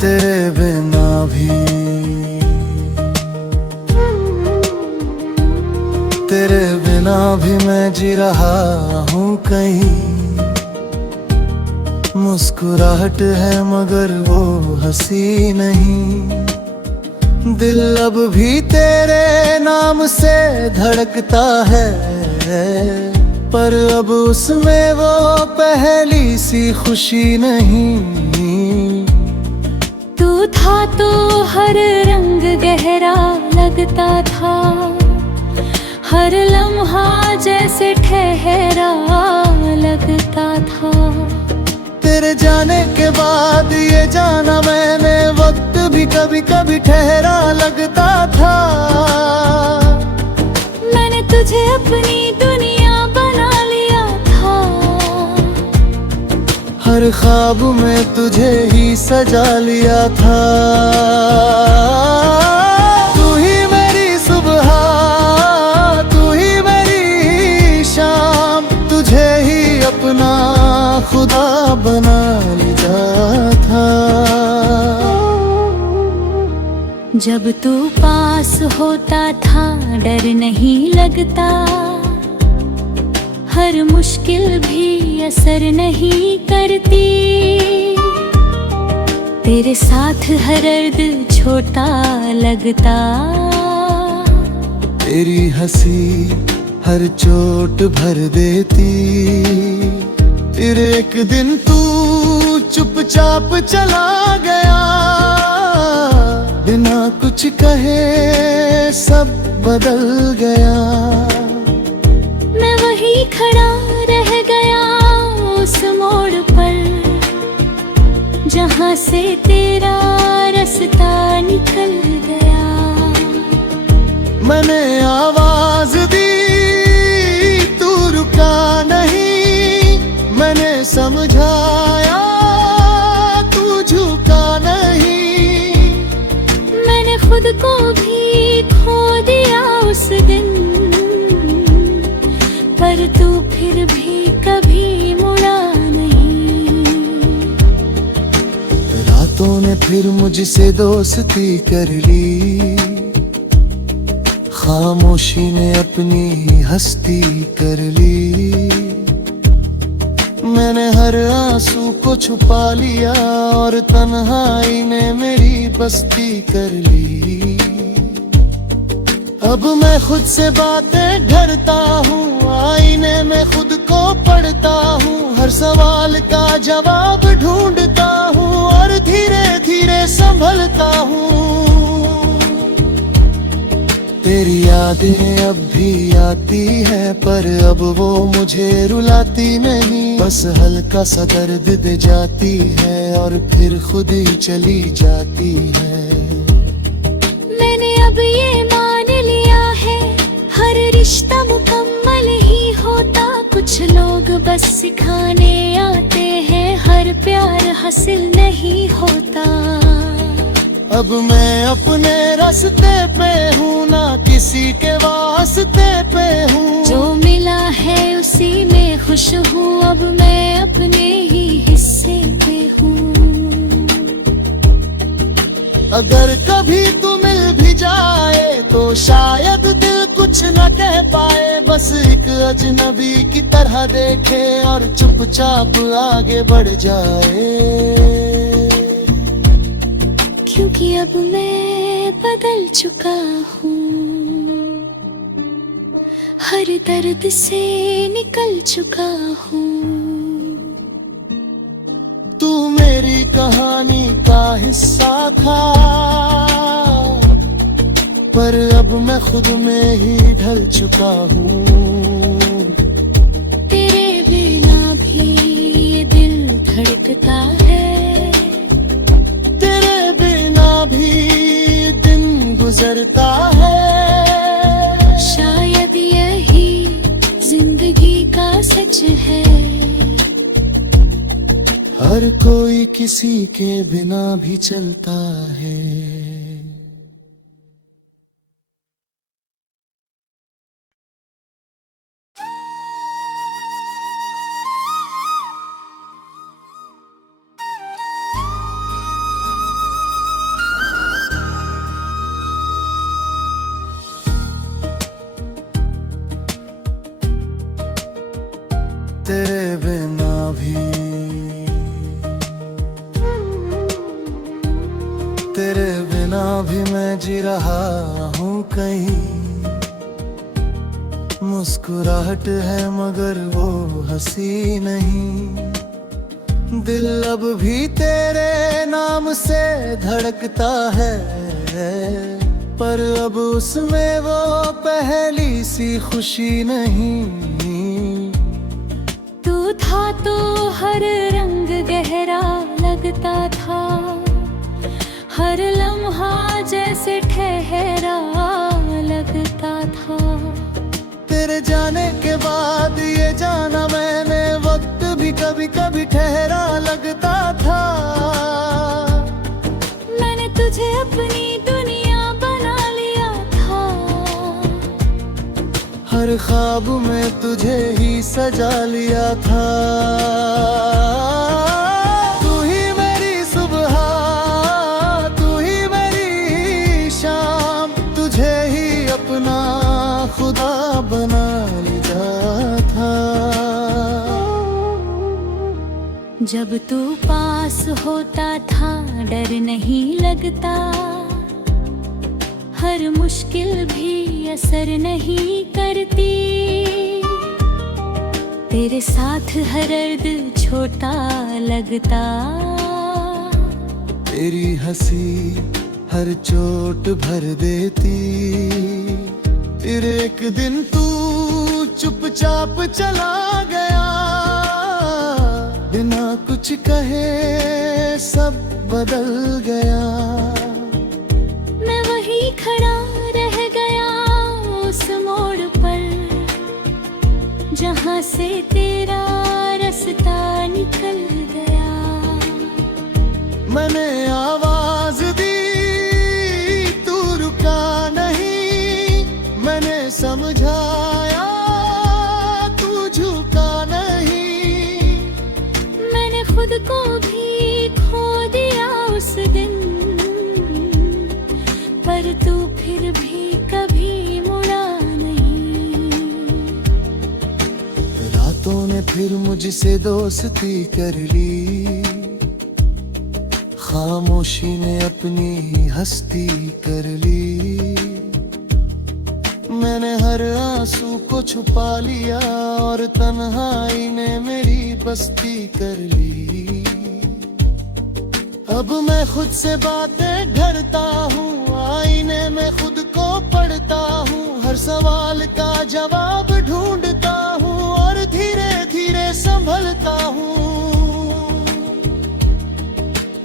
तेरे बिना भी, तेरे बिना भी मैं जी रहा हूँ कहीं। मुस्कुराहट है मगर वो हंसी नहीं। दिल अब भी तेरे नाम से धड़कता है, पर अब उसमें वो पहली सी खुशी नहीं। तू था तो हर रंग गहरा लगता था, हर लम्हा जैसे ठहरा लगता था। तेरे जाने के बाद ये जाना मैंने, वक्त भी कभी कभी ठहरा लगता था। मैंने तुझे अपनी दुनिया बना लिया था, हर ख्वाब में तुझे ही सजा लिया था। तू ही मेरी सुबह, तू ही मेरी शाम, तुझे ही अपना खुदा बना लिया था। जब तू पास होता था डर नहीं लगता, हर मुश्किल भी असर नहीं करती। तेरे साथ हर दर्द छोटा लगता, तेरी हंसी हर चोट भर देती। फिर एक दिन तू चुपचाप चला गया, बिना कुछ कहे सब बदल गया। मैं वही खड़ा रह गया उस मोड़ पर, जहाँ से तेरा रास्ता निकल गया। मैंने आवाज दी, तू रुका नहीं। मैंने समझाया, तू झुका नहीं। मैंने खुद को भी खो दिया उस दिन, पर तू फिर भी कभी मुड़ा नहीं। रातों ने फिर मुझसे दोस्ती कर ली, खामोशी ने अपनी हस्ती कर ली। मैंने हर आंसू को छुपा लिया और तन्हाई ने मेरी बस्ती कर ली। अब मैं खुद से बातें डरता हूँ, आईने में खुद को पढ़ता हूँ। हर सवाल का जवाब ढूंढता हूँ और धीरे धीरे संभलता हूँ। तेरी यादें अब भी आती है, पर अब वो मुझे रुलाती नहीं। बस हल्का सा दर्द दे जाती है और फिर खुद ही चली जाती है। मैंने अब ये मान लिया है, हर रिश्ता मुकम्मल ही होता। कुछ लोग बस सिखाने आते हैं, हर प्यार हासिल नहीं होता। अब मैं अपने रास्ते पे हूँ, ना किसी के वास्ते पे हूँ। जो मिला है उसी में खुश हूँ, अब मैं अपने ही हिस्से पे हूँ। अगर कभी तू मिल भी जाए तो शायद दिल कुछ न कह पाए। बस एक अजनबी की तरह देखे और चुपचाप आगे बढ़ जाए। क्योंकि अब मैं बदल चुका हूँ, हर दर्द से निकल चुका हूँ। तू मेरी कहानी का हिस्सा था, पर अब मैं खुद में ही ढल चुका हूँ। तेरे बिना भी ये दिल धड़कता है, तेरे बिना भी दिन गुजरता है। शायद यही जिंदगी का सच है। हर कोई किसी के बिना भी चलता है। तेरे बिना भी मैं जी रहा हूँ कहीं, मुस्कुराहट है मगर वो हंसी नहीं। दिल अब भी तेरे नाम से धड़कता है, पर अब उसमें वो पहली सी खुशी नहीं। तू था तो हर रंग गहरा लगता था, हर लम्हा जैसे ठहरा लगता था। तेरे जाने के बाद ये जाना मैंने, वक्त भी कभी कभी ठहरा लगता था। मैंने तुझे अपनी दुनिया बना लिया था, हर ख्वाब में तुझे ही सजा लिया था। तू ही मेरी सुबह, तू ही मेरी शाम, तुझे ही अपना खुदा बना लिया था। जब तू पास होता था डर नहीं लगता, हर मुश्किल भी असर नहीं करती। तेरे साथ हर दर्द छोटा लगता, तेरी हंसी हर चोट भर देती। फिर एक दिन तू चुपचाप चला गया, बिना कुछ कहे सब बदल गया। मैं वहीं खड़ा रह गया उस मोड़ पर, जहाँ से तेरा रास्ता निकल गया। मैंने आवाज दी, तू रुका नहीं, मैंने समझाया, तू झुका नहीं। मैंने खुद को भी खो दिया उस दिन, पर तू फिर भी कभी मुड़ा नहीं। रातों ने फिर मुझसे दोस्ती कर ली, खामोशी ने अपनी हस्ती कर ली। मैंने हर आंसू को छुपा लिया और तन्हाई ने मेरी बस्ती कर ली। अब मैं खुद से बातें करता हूँ, आईने में खुद को पढ़ता हूँ, हर सवाल का जवाब ढूंढता हूँ और धीरे धीरे संभलता हूँ।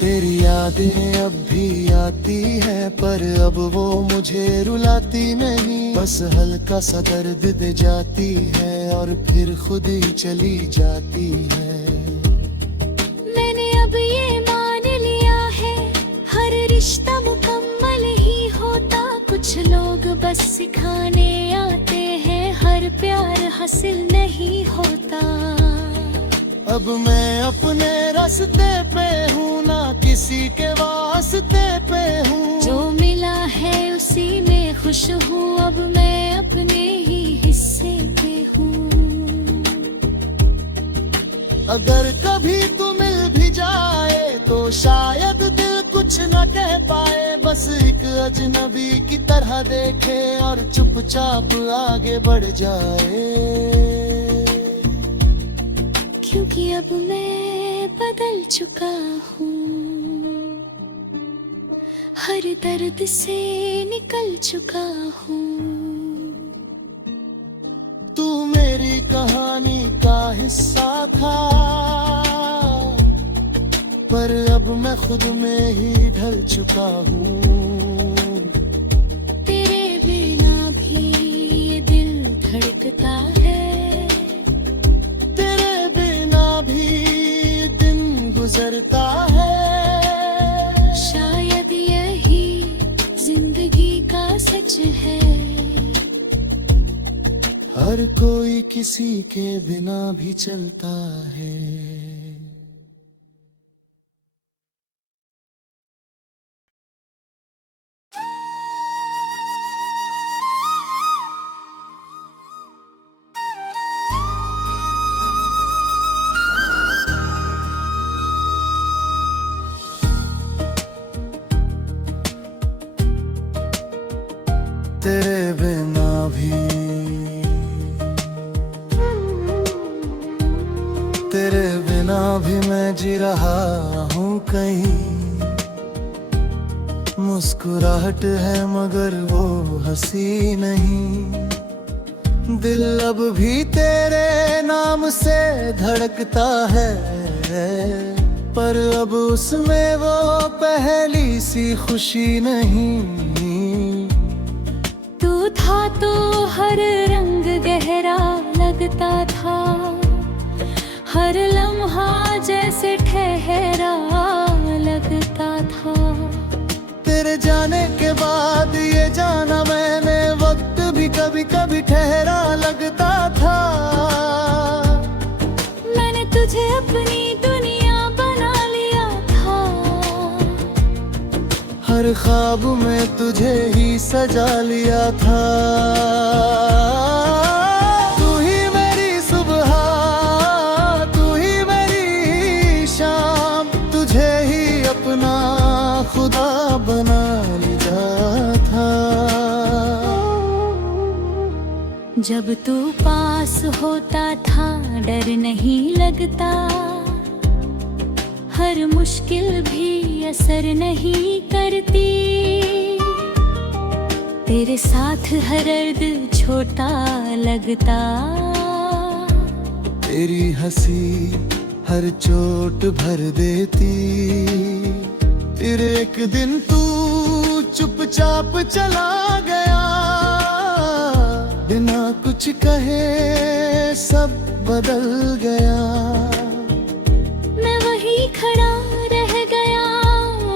तेरी यादें अब भी आती है, पर अब वो मुझे रुलाती नहीं। बस हल्का सा दर्द दे जाती है और फिर खुद ही चली जाती है। मैंने अब ये मान लिया है, हर रिश्ता मुकम्मल ही होता। कुछ लोग बस सिखाने आते हैं, हर प्यार हासिल नहीं होता। अब मैं अपने रास्ते पे हूँ, ना किसी के वास्ते पे हूँ। जो मिला है उसी में खुश हूँ, अब मैं अपने ही हिस्से पे हूँ। अगर कभी तू मिल भी जाए तो शायद दिल कुछ न कह पाए, बस एक अजनबी की तरह देखे और चुपचाप आगे बढ़ जाए। क्योंकि अब मैं बदल चुका हूँ, हर दर्द से निकल चुका हूँ। तू मेरी कहानी का हिस्सा था, पर अब मैं खुद में ही ढल चुका हूँ। तेरे बिना भी ये दिल धड़कता है, तेरे बिना भी दिन गुजरता है। शायद यही जिंदगी का सच है। हर कोई किसी के बिना भी चलता है। तेरे बिना भी, तेरे बिना भी मैं जी रहा हूँ कहीं। मुस्कुराहट है मगर वो हंसी नहीं। दिल अब भी तेरे नाम से धड़कता है, पर अब उसमें वो पहली सी खुशी नहीं। तू था तो हर रंग गहरा लगता था, हर लम्हा जैसे ठहरा लगता था। तेरे जाने के बाद ये जाना मैंने, वक्त भी कभी कभी ठहरा लगता था। मैंने तुझे अपनी दुनिया बना लिया था, हर ख्वाब में तुझे ही सजा लिया था। तू ही मेरी सुबह, तू ही मेरी शाम, तुझे ही अपना खुदा बना लिया था। जब तू पास होता था डर नहीं लगता, हर मुश्किल भी असर नहीं करती। तेरे साथ हर दर्द छोटा लगता, तेरी हंसी हर चोट भर देती। फिर एक दिन तू चुपचाप चला गया, बिना कुछ कहे सब बदल गया। मैं वही खड़ा रह गया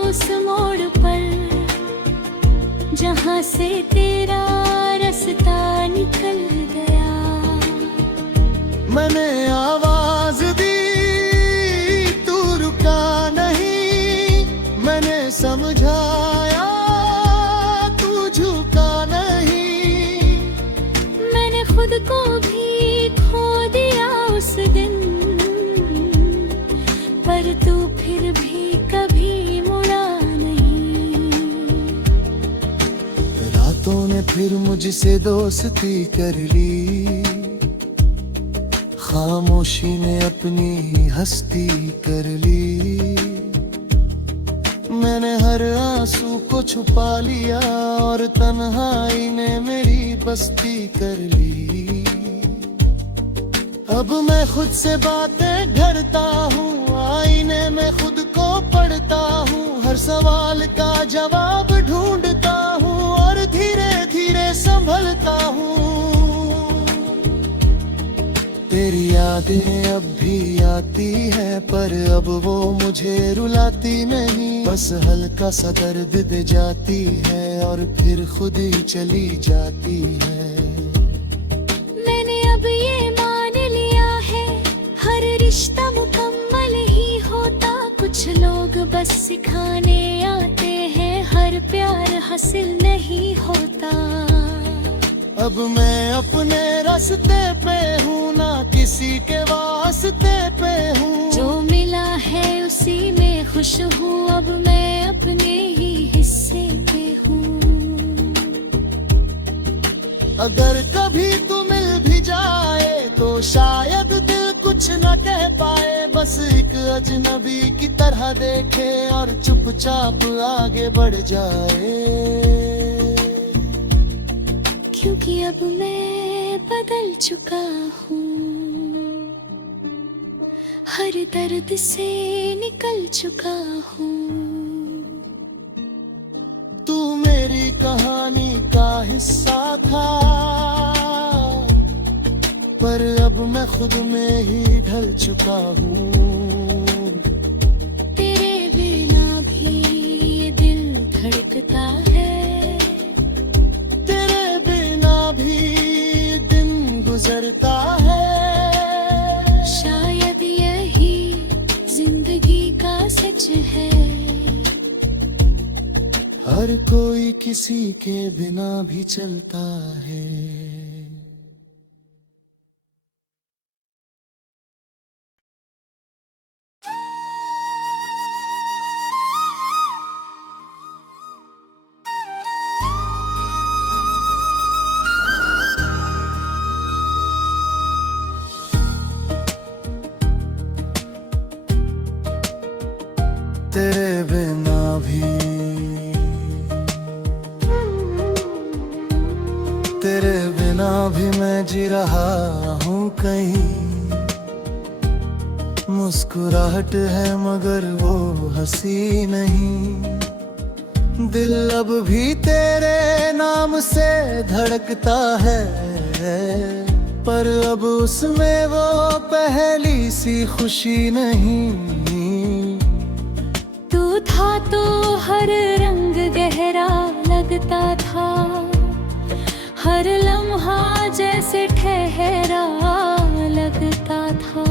उस मोड़ पर, जहाँ से तेरा रास्ता निकल गया। मैंने आवाज दी, तू रुका नहीं। मैंने समझाया, तू झुका नहीं। मैंने खुद को भी खो दिया उस दिन, पर तू फिर भी कभी मुड़ा नहीं। रातों ने फिर मुझसे दोस्ती कर ली, खामोशी ने अपनी हस्ती कर ली। मैंने हर आंसू को छुपा लिया और तन्हाई ने मेरी बस्ती कर ली। अब मैं खुद से बातें करता हूँ, आईने में खुद को पढ़ता हूँ। हर सवाल का जवाब ढूंढता हूँ और धीरे धीरे संभलता हूँ। तेरी यादें अब भी आती है, पर अब वो मुझे रुलाती नहीं। बस हल्का सा दर्द दे जाती है और फिर खुद ही चली जाती है। मैंने अब ये मान लिया है, हर रिश्ता मुकम्मल ही होता। कुछ लोग बस सिखाने आते हैं, हर प्यार हासिल नहीं होता। अब मैं अपने रास्ते पे हूँ, ना किसी के वास्ते पे हूँ। जो मिला है उसी में खुश हूँ, अब मैं अपने ही हिस्से पे हूँ। अगर कभी तू मिल भी जाए तो शायद दिल कुछ न कह पाए। बस एक अजनबी की तरह देखे और चुपचाप आगे बढ़ जाए। क्योंकि अब मैं बदल चुका हूँ, हर दर्द से निकल चुका हूँ। तू मेरी कहानी का हिस्सा था, पर अब मैं खुद में ही ढल चुका हूँ। तेरे बिना भी ये दिल धड़कता है, तेरे बिना भी दिन गुजरता है। शायद यही जिंदगी का सच है। हर कोई किसी के बिना भी चलता है। बिना भी, तेरे बिना भी मैं जी रहा हूँ कहीं। मुस्कुराहट है मगर वो हंसी नहीं, दिल अब भी तेरे नाम से धड़कता है, पर अब उसमें वो पहली सी खुशी नहीं। तू था तो हर रंग गहरा लगता था, हर लम्हा जैसे ठहरा लगता था।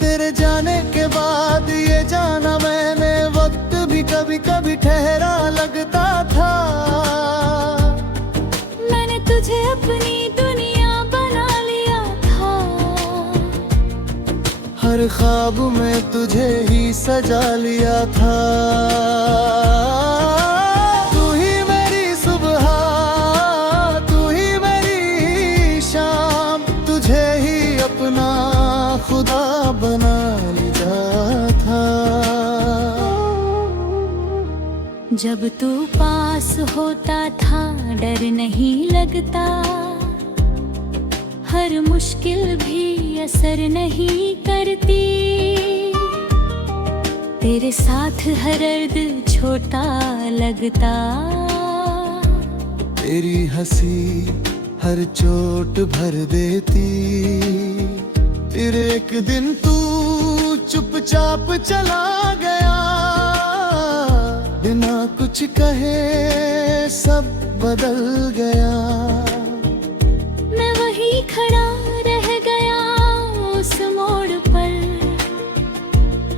तेरे जाने के बाद ये जाना मैंने, वक्त भी कभी कभी ठहरा लगता था। मैंने तुझे अपनी दुनिया बना लिया था, हर ख्वाब में तुझे ही सजा लिया था। तू ही मेरी सुबह, तू ही मेरी शाम, तुझे ही अपना खुदा बना लिया था। जब तू पास होता था डर नहीं लगता, हर मुश्किल भी असर नहीं करती। तेरे साथ हर दर्द छोटा लगता, तेरी हंसी हर चोट भर देती। फिर एक दिन तू चुपचाप चला गया, बिना कुछ कहे सब बदल गया। मैं वही खड़ा रह गया उस मोड़ पर,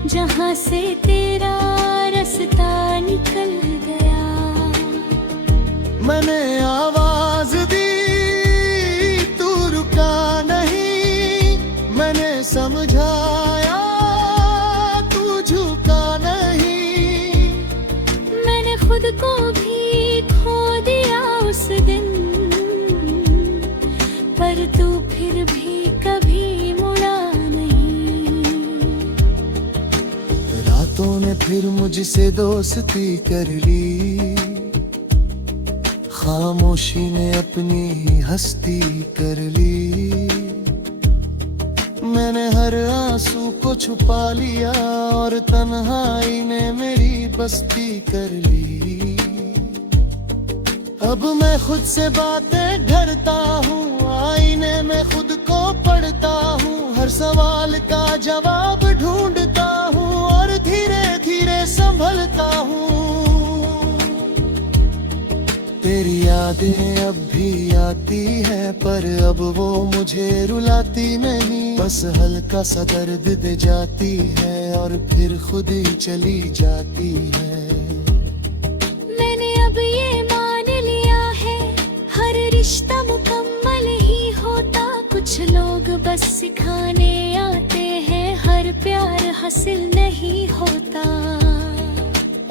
जहाँ से तेरा रास्ता निकल गया। मैंने आवाज दी, तू रुका नहीं, मैंने समझाया, तू झुका नहीं। मैंने खुद को भी खो दिया उस दिन, पर तू फिर भी कभी मुड़ा नहीं। रातों ने फिर मुझसे दोस्ती कर ली, खामोशी ने अपनी हस्ती कर ली। मैंने हर आंसू को छुपा लिया और तन्हाई ने मेरी बस्ती कर ली। अब मैं खुद से बातें ढरता हूँ, आईने में खुद को पढ़ता हूँ, हर सवाल का जवाब ढूंढता हूँ और धीरे धीरे संभलता हूँ। तेरी यादें अब भी आती है, पर अब वो मुझे रुलाती नहीं। बस हल्का सा दर्द दे जाती है और फिर खुद ही चली जाती है। मैंने अब ये मान लिया है, हर रिश्ता मुकम्मल ही होता। कुछ लोग बस सिखाने आते हैं, हर प्यार हासिल नहीं होता।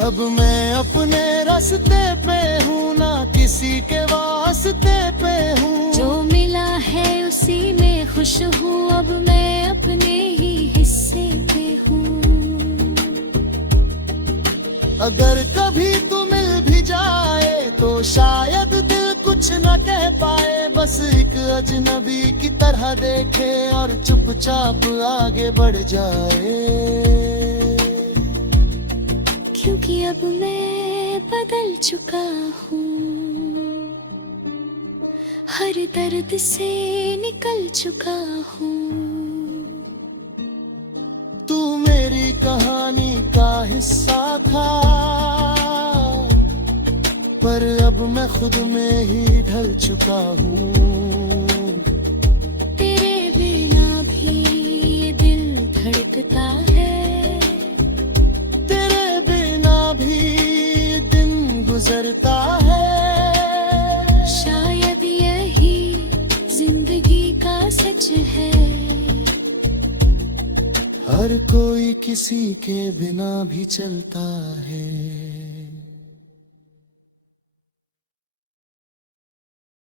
अब मैं अपने रास्ते पे हूँ, ना किसी के वास्ते पे हूँ। जो मिला है उसी में खुश हूँ, अब मैं अपने ही हिस्से पे हूँ। अगर कभी तू मिल भी जाए तो शायद दिल कुछ न कह पाए, बस एक अजनबी की तरह देखे और चुपचाप आगे बढ़ जाए। क्योंकि अब मैं बदल चुका हूँ, हर दर्द से निकल चुका हूँ। तू मेरी कहानी का हिस्सा था, पर अब मैं खुद में ही ढल चुका हूँ। तेरे बिना भी ये दिल धड़कता है, तेरे बिना भी दिन गुजरता है। शायद यही जिंदगी का सच है। हर कोई किसी के बिना भी चलता है।